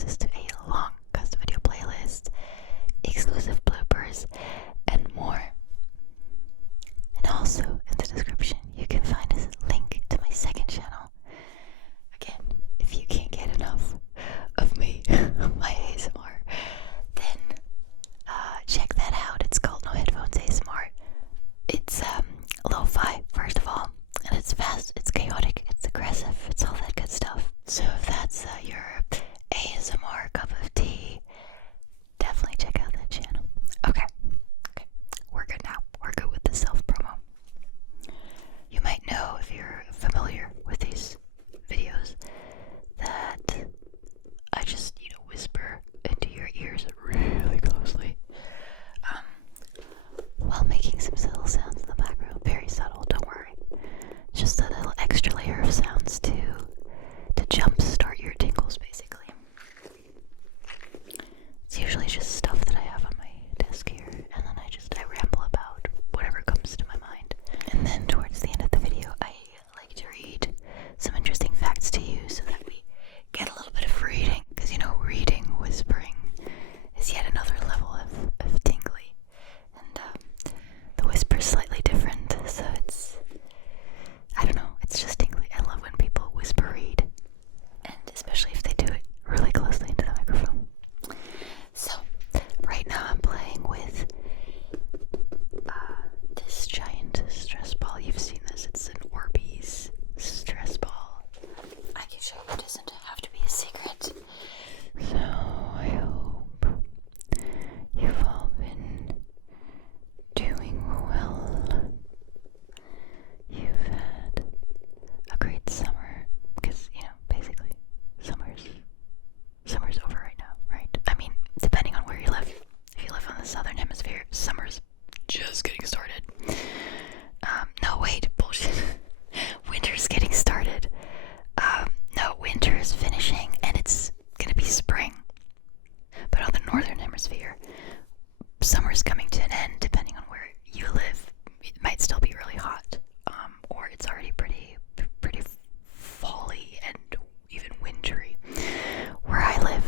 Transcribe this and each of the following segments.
access to a long custom video playlist, exclusive bloopers, and more. And also, in the description, you can find a link to my second channel. Again, if you can't get enough of me, my ASMR, then check that out. It's called No Headphones ASMR. It's lo-fi, first of all, and it's fast, it's chaotic, it's aggressive, it's all that good stuff. So if that's your ASMR cup of tea, definitely check out that channel. Okay, we're good now. We're good with the self-promo. You might know, if you're familiar with these videos, that I just, whisper into your ears really closely, while making some subtle sounds in the background. Very subtle, don't worry. Just a little extra layer of sounds to jumpstart your tingles, basically. It's usually just stuff that I have on my desk here, and then I ramble about whatever comes to my mind. And then towards the end of the video, I like to read some interesting facts to you so that we get a little bit of reading, because reading, whispering is yet another level of tingly. And the whisper's slightly different, so I don't know, it's just tingly. I love when people whisper read, and especially if they do it really closely into the microphone. So, right now I'm playing with this giant stress ball. You've seen this, it's an Orbeez stress ball. I can show you, it doesn't have to be a secret. So, I hope you've all been doing well. You've had a great summer, because, basically, summer's over right now, right? I mean, depending on where you live. If you live on the southern hemisphere, summer's just getting started. No, wait, bullshit. Winter's getting started. No, winter is finishing, and it's gonna be spring. But on the northern hemisphere, summer's coming to an end. Depending on where you live, it might still be really hot, or it's already pretty fall-y and even wintry. Where I live,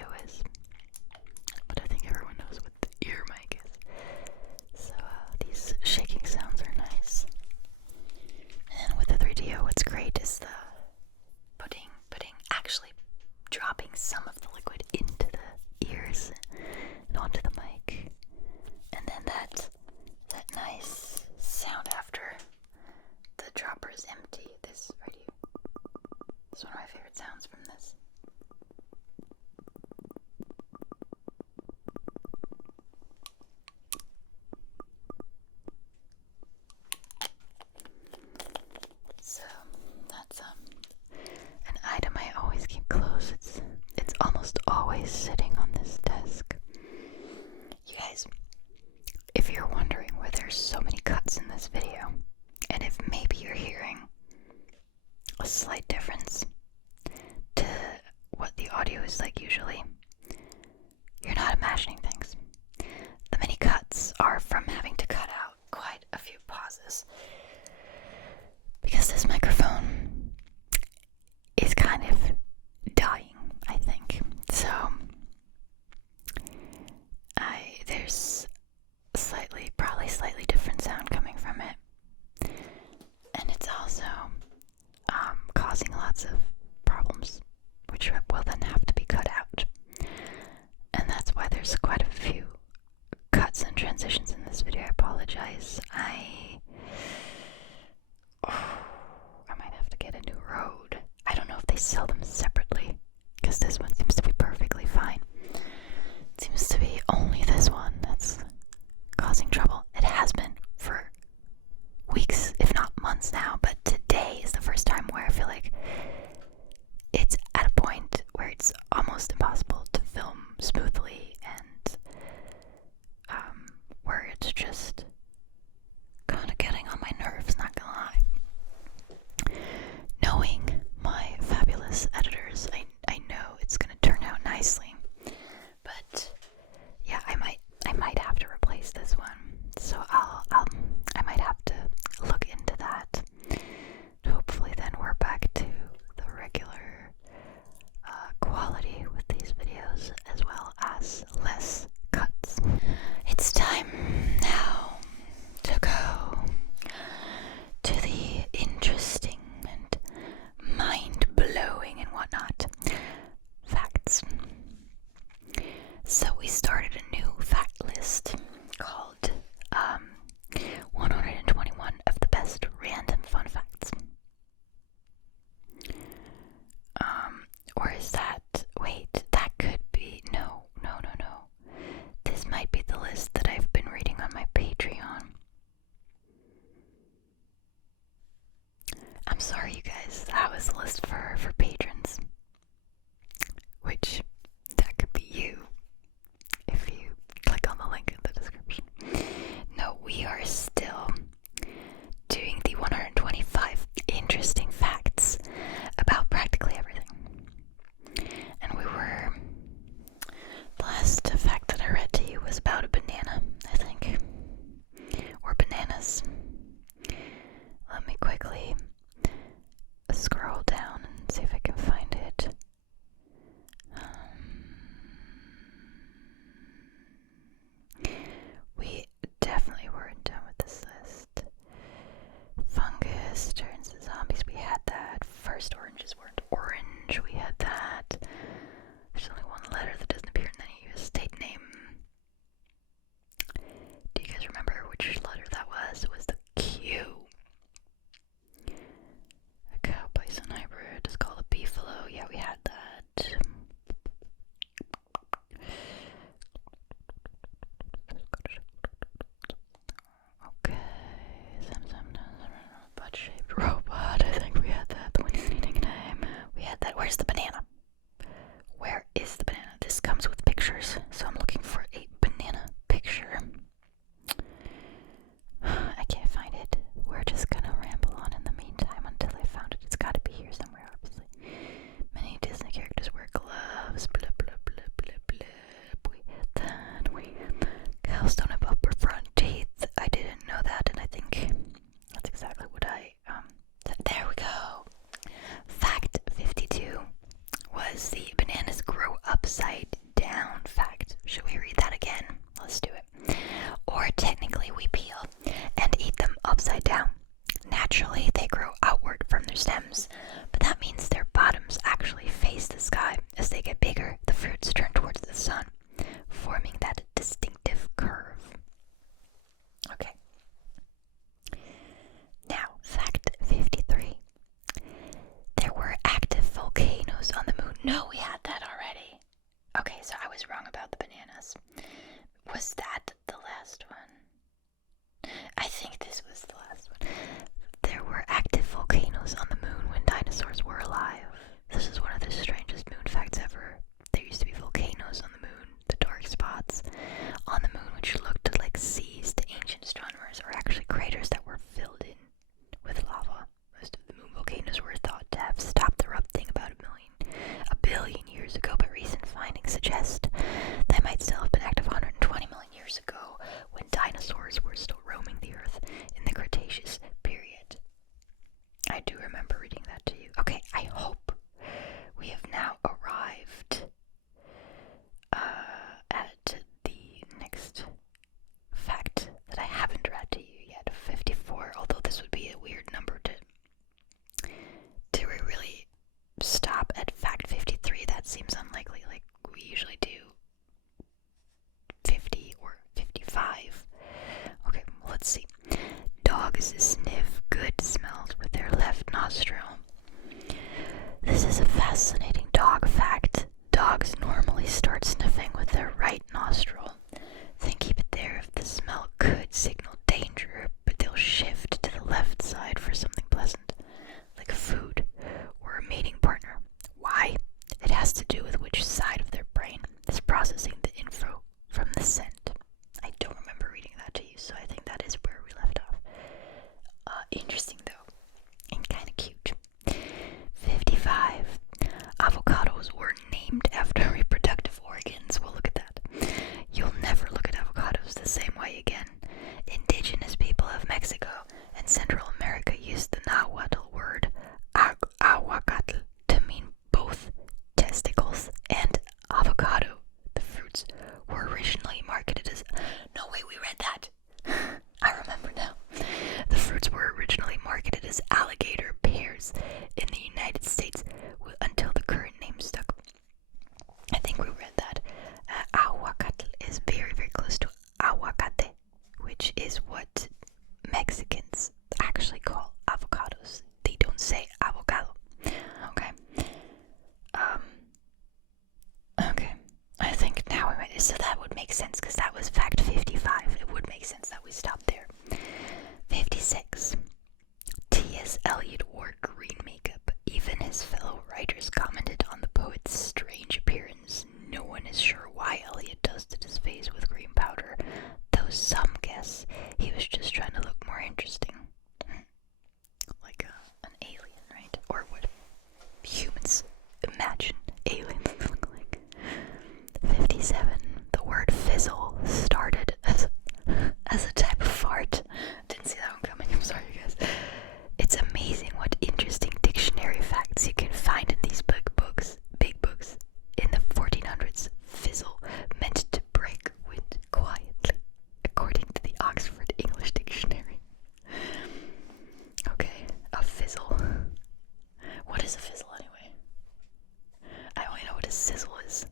video is. But I think everyone knows what the ear mic is. So these shaking sounds are nice. And with the 3DO, what's great is the actually dropping some of the liquid into the ears and onto the mic. And then that nice sound after the dropper is empty. This right here. This is one of my favorite sounds from this. So that's an item I always keep close. It's almost always sitting on this desk. You guys, if you're wondering why there's so many cuts in this video, and if maybe you're hearing a slight difference to what the audio is like usually, you're not imagining things. The many cuts are from having to cut out quite a few pauses, because this microphone is kind of dying, I think. So there's probably slightly different sound coming from it, and it's also causing lots of problems, which will then have to be cut out. And that's why there's quite a few cuts and transitions in this video. I apologize. I might have to get a new Rode. I don't know if they sell them separately, because this one seems to be perfectly fine. It seems to be only this one that's causing trouble. It has been for weeks, if not months now, but today is the first time where I feel like it's at a point where it's almost impossible to film smoothly, and where it's just kind of getting on my nerves, not gonna lie. Knowing my fabulous editors, I know it's gonna turn out nicely, but yeah, I might have to replace this one. So I might have to look into that. Hopefully then we're back to the regular quality with these videos, as well as less cuts. It's time now to go to the interesting and mind-blowing and whatnot facts. So we started a new fact list called 121 of the best random fun facts. Or is that, wait, that could be, no. This might be the list that I've been reading on my Patreon. I'm sorry, you guys, that was the list for patrons. Which, that could be you, if you click on the link in the description. No, we are still doing the 125 interesting facts about practically everything. And the last fact that I read to you was about a banana, I think. Or bananas. Let me quickly scroll down and see if I can find it. We definitely weren't done with this list. Fungus turns to zombies, we had that. First oranges weren't orange, we had that. There's only one letter that doesn't appear in any state name. Do you guys remember which letter that was? It was the Q. A cow bison hybrid is called a beefalo. Yeah, we had that. Okay. Butt-shaped robot. I think we had that. The one eating name. We had that. Where's the banana? Where is the banana? This comes with pictures, so I'm looking for a banana picture. I can't find it. We're just gonna ramble on in the meantime until I found it. It's gotta be here somewhere, obviously. Many Disney characters wear gloves. Blah, blah, blah, blah, blah. We had that. We had that. Cows don't have upper front teeth. I didn't know that, and I think that's exactly what I, there we go. Fact 52. no, we had that already. Okay, so I was wrong about the bananas. Was that the last one? I think this was the last one. There were active volcanoes on the moon when dinosaurs were alive. This is one of the strangest moon facts ever. There used to be volcanoes on the moon, the dark spots on the moon which looked like seas to ancient astronomers, or actually craters that were filled in with lava. Most of the moon volcanoes were thought to have stopped erupting about a billion years ago, but recent findings suggest they might still have been active 120 million years ago when dinosaurs were still roaming the earth in the Cretaceous period. I do remember reading that to you. Okay, I hope we have now arrived at the next fact that I haven't read to you yet, 54, although this would be a weird number to we really stop at fact 53. That seems unlikely. Like, we usually do 50 or 55. Okay, let's see. Dogs sniff good smells with their left nostril. This is a fascinating dog fact. Dogs normally start sniffing with their right nostril. Then keep it there if the smell could signal danger, but they'll shift to the left side for something pleasant, like food or a mating partner. Why? It has to do with which side of their brain is processing the info from the scent. I don't remember reading that to you, so I think that is where we left off. Interesting though, and kind of cute. 55. Avocados were named after reproductive organs. Well, look at that. You'll never look at avocados the same way again. Indigenous people of Mexico and Central America used the Nahuatl word aguacatl to mean both testicles and avocado. The fruits were originally marketed as... No, wait, we read that. I remember now. The fruits were originally marketed as alligator pears in the United States until the current name stuck. I think we read that. Aguacatl is very, very close to aguacate, which is what Mexicans actually call avocados. They don't say avocado. Okay. Okay. I think now we might. So that would make sense because that was fact 55. It would make sense that we stopped there. 56. T.S. Eliot wore green makeup. Even his fellow writers commented on the poet's strange appearance. No one is sure why Eliot dusted his face with green powder, though some guess he was just trying to look more interesting. Like an alien, right? Or what humans imagine aliens look like. 57. The word fizzle started as a type of fart. Didn't see that one coming. I'm sorry, you guys. It's amazing what interesting dictionary facts you can find in these big books. In the 1400s, fizzle meant to break wind quietly, according to the Oxford English Dictionary. Okay, a fizzle. What is a fizzle anyway? I only know what a sizzle is.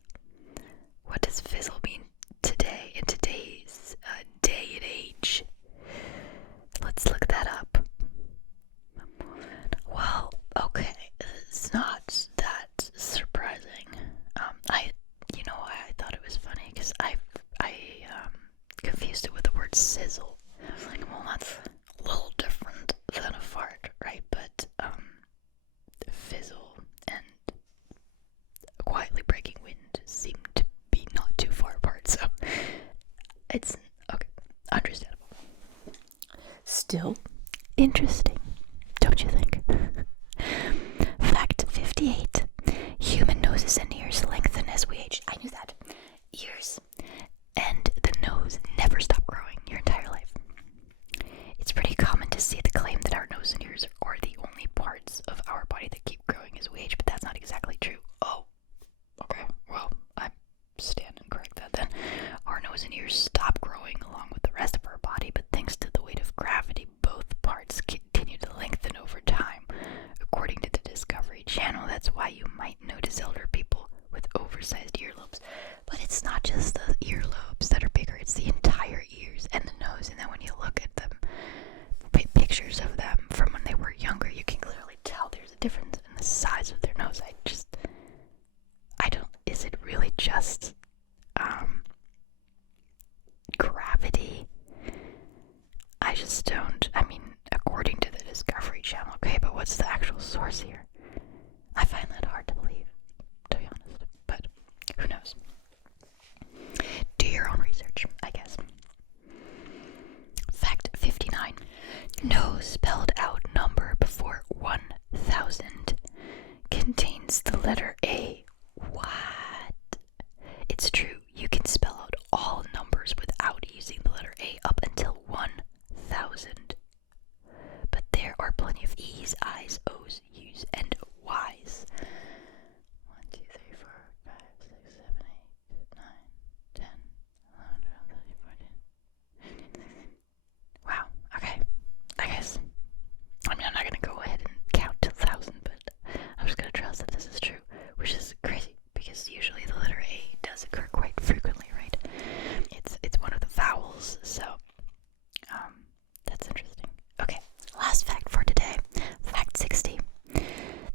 What does fizzle mean today, in today's day and age? Let's look that up. Well, okay, it's not that surprising. I thought it was funny because I confused it with the word sizzle. I was like, well, that's a little different than a fart, right? But fizzle and quietly breaking wind seem to be not too far apart, so it's okay, understandable. Still interesting, don't you think? Fact 58. Human noses and ears lengthen as we age. I knew that. Ears and the nose never stop growing your entire life. It's pretty common to see the claim that our nose and ears are the only parts of our body that keep growing as we age, but that's not exactly true. Oh, okay. Well, I'm standing correct that then. Our nose and ears stop growing along with the rest of our body, but thanks to the weight of gravity, both parts continue just gravity? I just don't. I mean, according to the Discovery Channel, okay, but what's the actual source here? I find that hard to believe, to be honest, but who knows? Do your own research, I guess. Fact 59. No spelled out number before 1000 contains the letter A. What? It's true, you can spell out all numbers without using the letter A up until 1000. But there are plenty of E's, I's, O's, U's, and Y's. 1, 2, 3, 4, 5, 6, 7, 8, 9, 10, 11, 12, 13, 14. Wow, okay. I guess. I mean, I'm not gonna go ahead and count to 1,000, but I'm just gonna trust that this is true, which is crazy because usually the letter A does occur quite frequently, right? It's one of the vowels, so that's interesting. Okay, last fact for today. Fact 60.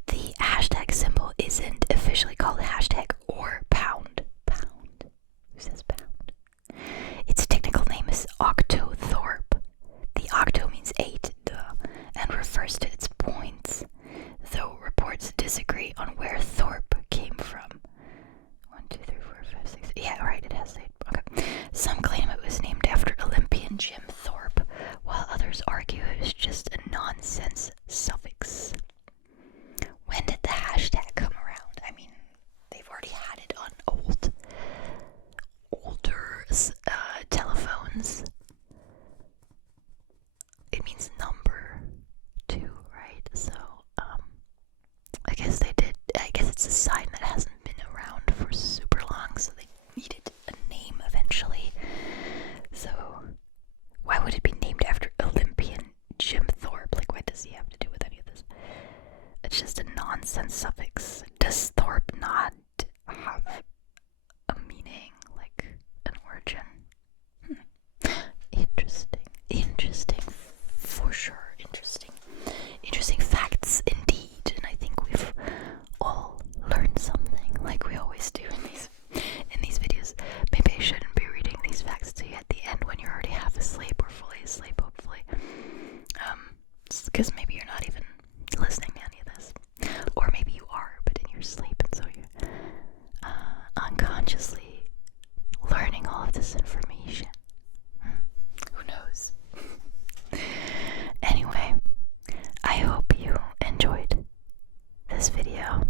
The hashtag symbol isn't officially called hashtag or pound. Pound? Who says pound? Its technical name is octothorpe. The octo means 8, and refers to its points, though reports disagree on where Thorpe came from. 1, 2, 3, 4, 5, 6. Yeah, right, it has 8. Okay. Some claim it was named after Olympian Jim Thorpe, while others argue it was just a nonsense suffix. When did the hashtag come around? I mean, they've already had it on older telephones. It means number too, right? So, I guess they did. I guess it's a sign that hasn't been around for super long, so they needed a name eventually. So, why would it be named after Olympian Jim Thorpe? Like, what does he have to do with any of this? It's just a nonsense suffix. Does Thorpe not have a meaning, like an origin? Interesting, for sure. Interesting facts indeed. And I think we've all learned something, like we always do in these videos. Maybe I shouldn't be reading these facts to you at the end when you're already half asleep or fully asleep, hopefully. Because maybe you're not even listening to any of this, or maybe you are, but in your sleep, and so you're unconsciously learning all of this information. Who knows? Anyway, I hope you enjoyed this video.